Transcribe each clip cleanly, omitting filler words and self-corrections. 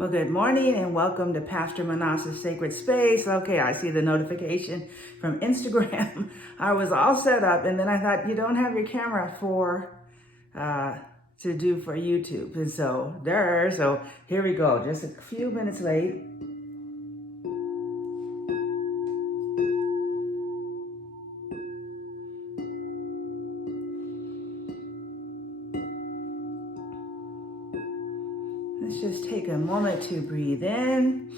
Well, good morning and welcome to Pastor Minnassa's Sacred Space. Okay, I see the notification from Instagram. I was all set up and then I thought you don't have your camera to do for YouTube. And so here we go. Just a few minutes late. Let's just take a moment to breathe in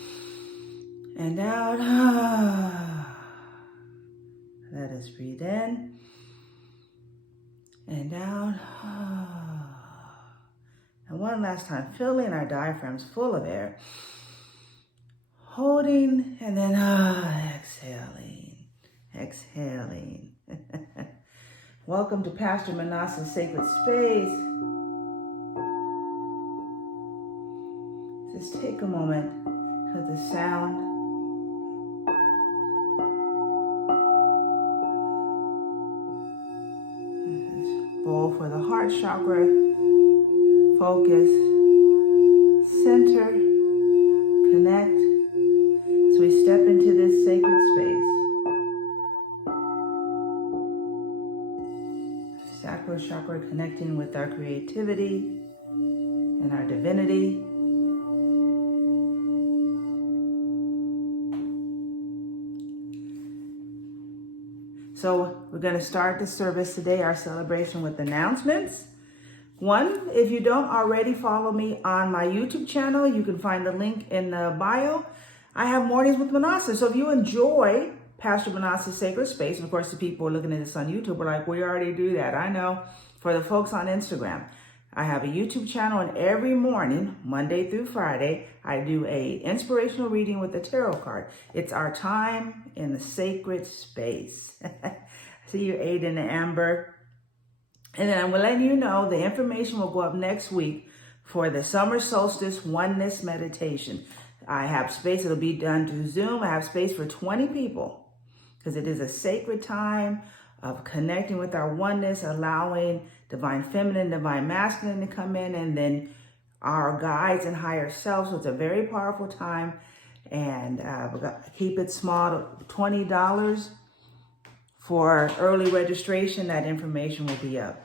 and out. Let us breathe in and out. And one last time, filling our diaphragms full of air. Holding and then exhaling. Exhaling. Welcome to Pastor Minnassa's Sacred Space. Just take a moment for the sound. Just bowl for the heart chakra. Focus. Center. Connect. So we step into this sacred space. Sacral chakra connecting with our creativity and our divinity. So we're going to start the service today, our celebration with announcements. One, if you don't already follow me on my YouTube channel, you can find the link in the bio. I have Mornings with Minnassa. So if you enjoy Pastor Minnassa's Sacred Space, and of course the people looking at this on YouTube are like, we already do that. I know. For the folks on Instagram, I have a YouTube channel, and every morning, Monday through Friday, I do a inspirational reading with the tarot card. It's our time in the sacred space. See you, Aiden and Amber. And then I'm letting you know the information will go up next week for the summer solstice oneness meditation. I have space. It'll be done through Zoom. I have space for 20 people because it is a sacred time of connecting with our oneness, allowing divine feminine, divine masculine to come in, and then our guides and higher selves. So it's a very powerful time, and keep it small, $20 for early registration. That information will be up,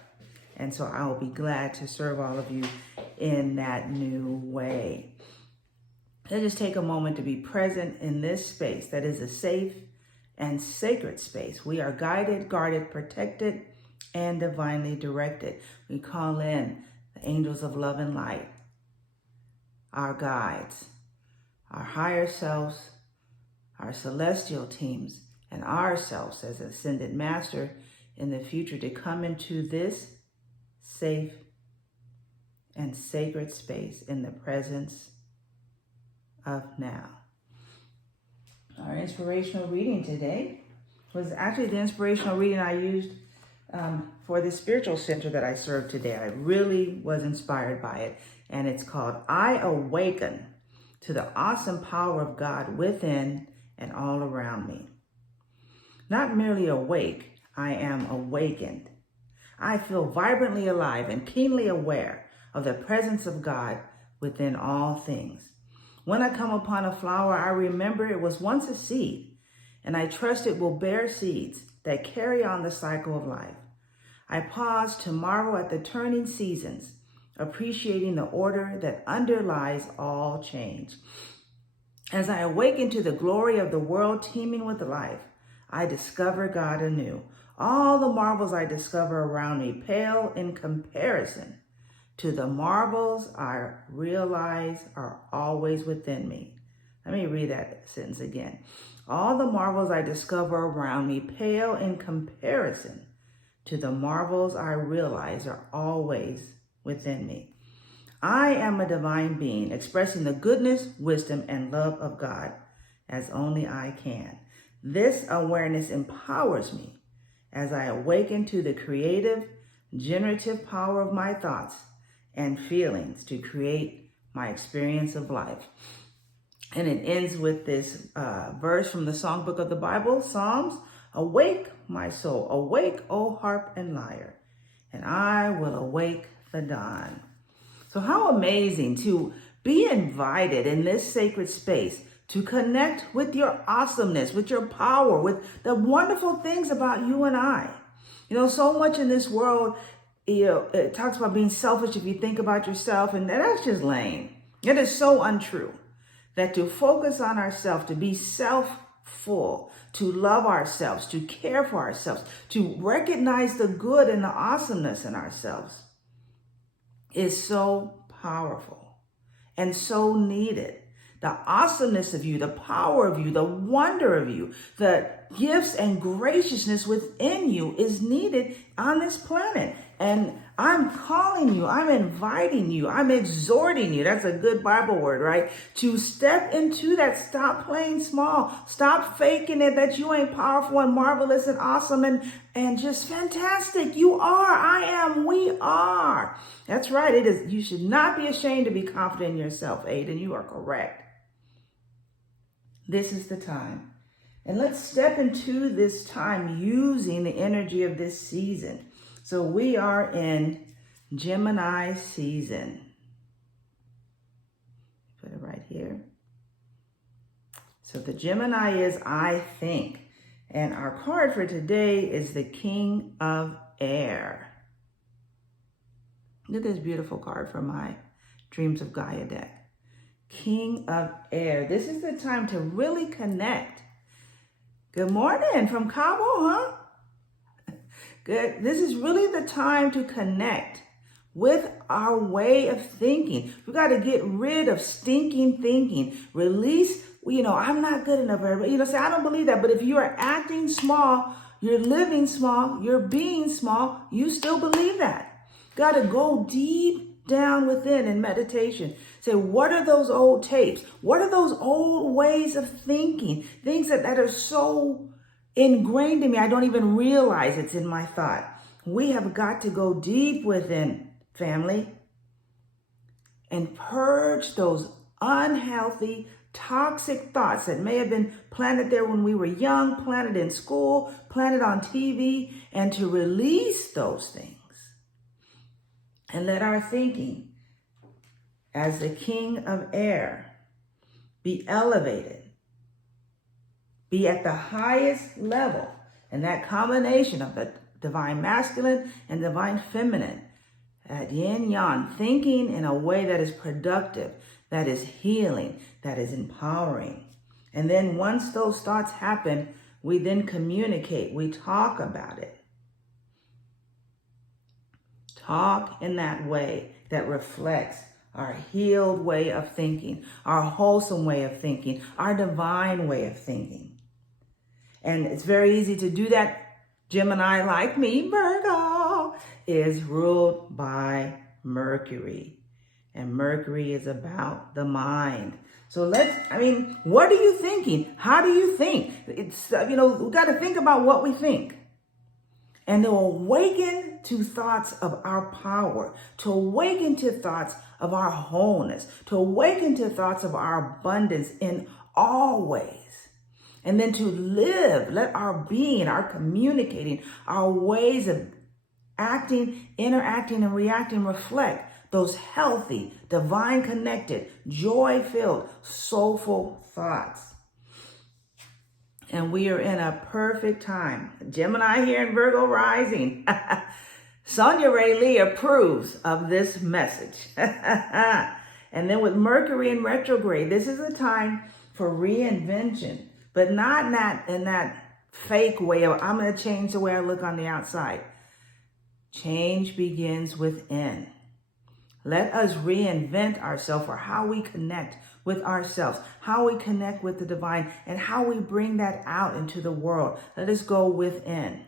and so I will be glad to serve all of you in that new way. Let's just take a moment to be present in this space that is a safe and sacred space. We are guided, guarded, protected, and divinely directed. We call in the angels of love and light, our guides, our higher selves, our celestial teams, and ourselves as ascended master in the future to come into this safe and sacred space in the presence of now. Our inspirational reading today was actually the inspirational reading I used for the spiritual center that I served today. I really was inspired by it. And it's called I Awaken to the Awesome Power of God Within and All Around Me. Not merely awake, I am awakened. I feel vibrantly alive and keenly aware of the presence of God within all things. When I come upon a flower, I remember it was once a seed, and I trust it will bear seeds that carry on the cycle of life. I pause to marvel at the turning seasons, appreciating the order that underlies all change. As I awaken to the glory of the world teeming with life, I discover God anew. All the marvels I discover around me pale in comparison to the marvels I realize are always within me. Let me read that sentence again. All the marvels I discover around me pale in comparison to the marvels I realize are always within me. I am a divine being expressing the goodness, wisdom, and love of God as only I can. This awareness empowers me as I awaken to the creative, generative power of my thoughts and feelings to create my experience of life. And it ends with this verse from the songbook of the Bible, Psalms. Awake, my soul, awake, O harp and lyre, and I will awake the dawn. So how amazing to Be invited in this sacred space to connect with your awesomeness, with your power, with the wonderful things about you and I. So much in this world, it talks about being selfish if you think about yourself, and that's just lame. It is so untrue that to focus on ourselves, to be self-full, to love ourselves, to care for ourselves, to recognize the good and the awesomeness in ourselves is so powerful and so needed. The awesomeness of you, the power of you, the wonder of you, the gifts and graciousness within you is needed on this planet. And I'm calling you, I'm inviting you, I'm exhorting you. That's a good Bible word, right? To step into that. Stop playing small. Stop faking it that you ain't powerful and marvelous and awesome and just fantastic. You are, I am, we are. That's right. It is. You should not be ashamed to be confident in yourself, Aiden. You are correct. This is the time. And let's step into this time using the energy of this season. So we are in Gemini season. Put it right here. So the Gemini is I think. And our card for today is the King of Air. Look at this beautiful card from my Dreams of Gaia deck. King of Air. This is the time to really connect. Good morning from Cabo, huh? Good. This is really the time to connect with our way of thinking. We got to get rid of stinking thinking. Release, I'm not good enough. Say, I don't believe that. But if you are acting small, you're living small, you're being small, you still believe that. Got to go deep down within in meditation. Say, what are those old tapes? What are those old ways of thinking? Things that are so ingrained in me, I don't even realize it's in my thought. We have got to go deep within, family, and purge those unhealthy, toxic thoughts that may have been planted there when we were young, planted in school, planted on TV, and to release those things. And let our thinking as the King of Air be elevated, be at the highest level. And that combination of the divine masculine and divine feminine, at yin yang, thinking in a way that is productive, that is healing, that is empowering. And then once those thoughts happen, we then communicate, we talk about it. Talk in that way that reflects our healed way of thinking, our wholesome way of thinking, our divine way of thinking. And it's very easy to do that. Gemini, like me, Virgo, is ruled by Mercury. And Mercury is about the mind. So what are you thinking? How do you think? It's, we got to think about what we think. And to awaken to thoughts of our power, to awaken to thoughts of our wholeness, to awaken to thoughts of our abundance in all ways. And then to live, let our being, our communicating, our ways of acting, interacting, and reacting reflect those healthy, divine connected, joy-filled, soulful thoughts. And we are in a perfect time. Gemini here in Virgo rising. Sonia Ray Lee approves of this message. And then with Mercury in retrograde, this is a time for reinvention, but not in that fake way of, I'm going to change the way I look on the outside. Change begins within. Let us reinvent ourselves for how we connect with ourselves, how we connect with the divine, and how we bring that out into the world. Let us go within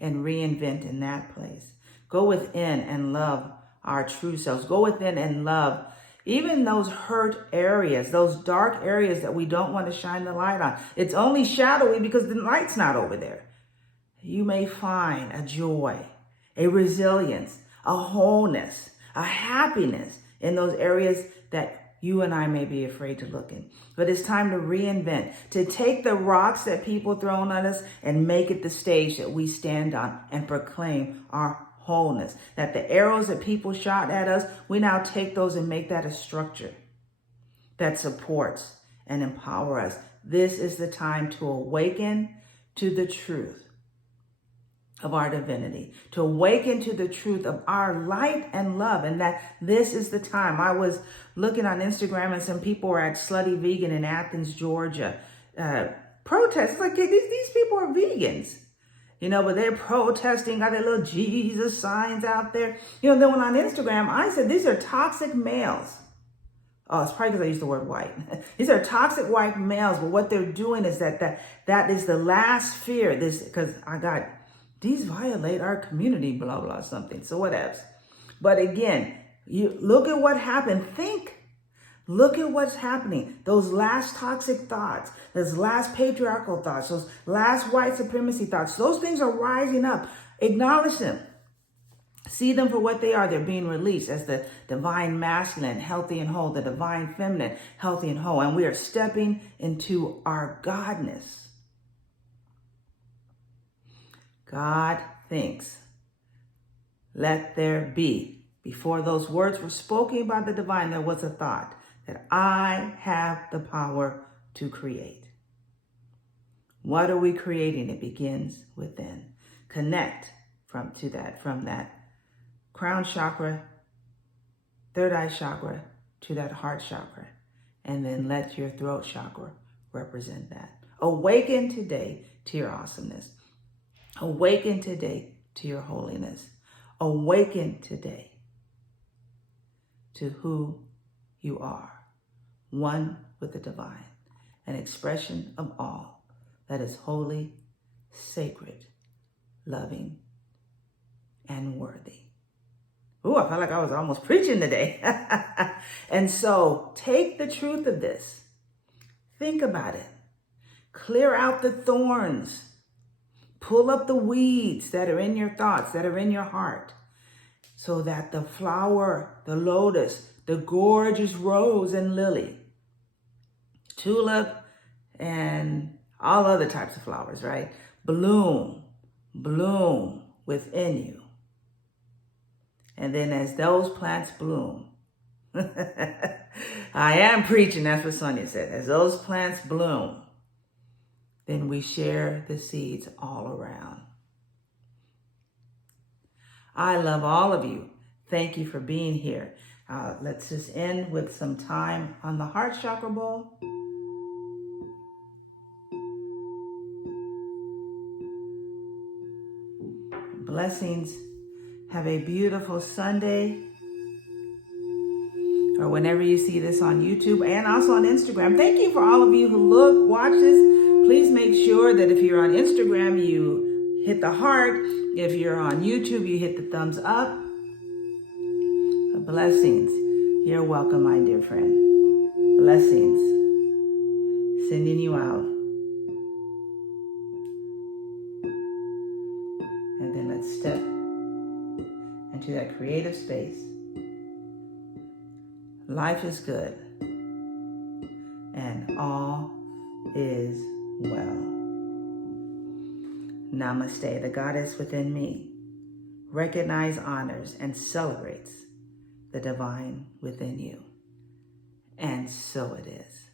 and reinvent in that place. Go within and love our true selves. Go within and love even those hurt areas, those dark areas that we don't want to shine the light on. It's only shadowy because the light's not over there. You may find a joy, a resilience, a wholeness, a happiness in those areas that you and I may be afraid to look in. But it's time to reinvent, to take the rocks that people thrown at us and make it the stage that we stand on and proclaim our wholeness. That the arrows that people shot at us, we now take those and make that a structure that supports and empower us. This is the time to awaken to the truth of our divinity, to awaken to the truth of our light and love, and that this is the time. I was looking on Instagram and some people were at Slutty Vegan in Athens, Georgia, protests. It's like, these people are vegans, but they're protesting, got their little Jesus signs out there. Then when on Instagram, I said, these are toxic males. Oh, it's probably because I used the word white. These are toxic white males, but what they're doing is that is the last fear. Because these violate our community, blah, blah, something. So whatevs. But again, you look at what happened. Look at what's happening. Those last toxic thoughts, those last patriarchal thoughts, those last white supremacy thoughts, those things are rising up. Acknowledge them. See them for what they are. They're being released as the divine masculine, healthy and whole, the divine feminine, healthy and whole. And we are stepping into our godness. God thinks, let there be. Before those words were spoken by the divine, there was a thought that I have the power to create. What are we creating? It begins within. Connect from that crown chakra, third eye chakra, to that heart chakra. And then let your throat chakra represent that. Awaken today to your awesomeness. Awaken today to your holiness. Awaken today to who you are. One with the divine. An expression of all that is holy, sacred, loving, and worthy. Ooh, I felt like I was almost preaching today. And so take the truth of this. Think about it. Clear out the thorns. Pull up the weeds that are in your thoughts, that are in your heart, so that the flower, the lotus, the gorgeous rose and lily, tulip, and all other types of flowers, right? Bloom within you. And then as those plants bloom, I am preaching, that's what Sonia said. As those plants bloom, then we share the seeds all around. I love all of you. Thank you for being here. Let's just end with some time on the heart chakra bowl. Blessings. Have a beautiful Sunday. Or whenever you see this on YouTube and also on Instagram. Thank you for all of you who watch this. Please make sure that if you're on Instagram, you hit the heart. If you're on YouTube, you hit the thumbs up. Blessings. You're welcome, my dear friend. Blessings. Sending you out. And then let's step into that creative space. Life is good. And all is well. Namaste. The goddess within me recognize, honors, and celebrates the divine within you. And so it is.